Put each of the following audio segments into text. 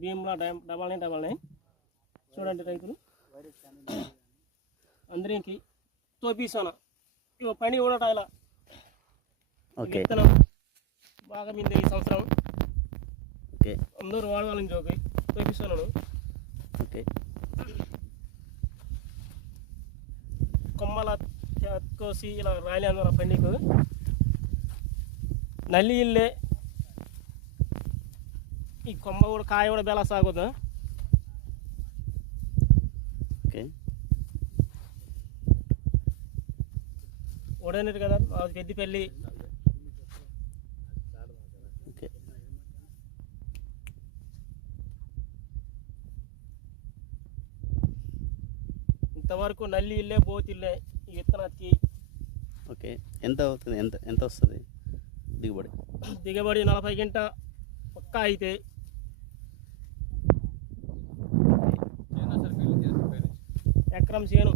Die- double nine double nine. చూడండి రైతులు. అందరికి తోపీసాను ఇగో పని కూడా ఇలా విత్తనం బాగా మింది ఈ సంవత్సరం. ఓకే. అందరూ వాడవాలని జోకి తోపిస్తున్నాను ఓకే. కొమ్మల కోసి ఇలా రాయలే అన్న పండికు. నల్లి ఇల్లే ఈ కొమ్మ కూడా కాయ కూడా బెల సాగుతుంది ఓకే ఉడనిరు కదా అది పెద్దిపల్లి ఓకే ఇంతవరకు నల్లి ఇల్లే బోతిల్లే ఈ విత్తనానికి ఓకే ఎంత అవుతుంది ఎంత ఎంత వస్తుంది దిగుబడి దిగబడి నలభై గంట పక్క అయితే ఎకరం చేను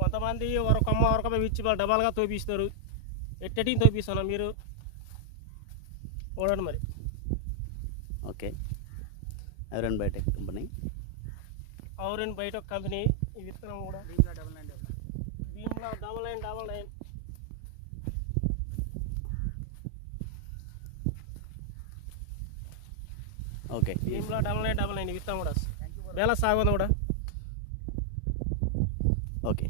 కొంతమంది ఒక కొమ్మ ఒక కొమ్మ ఇచ్చి వాళ్ళు డబాలుగా తోపిస్తారు ఎట్టటి తోపిస్తాను మీరు? చూడండి మరి. Okay. Iron biotech company? Orange బయట ఒక కంపెనీ. ఈ విత్తనం కూడా. Bheemla double nine double nine. Okay దీంట్లో double nine double nine with అమ్మడాస్ బేలా సాగు ఉందా కూడా ఓకే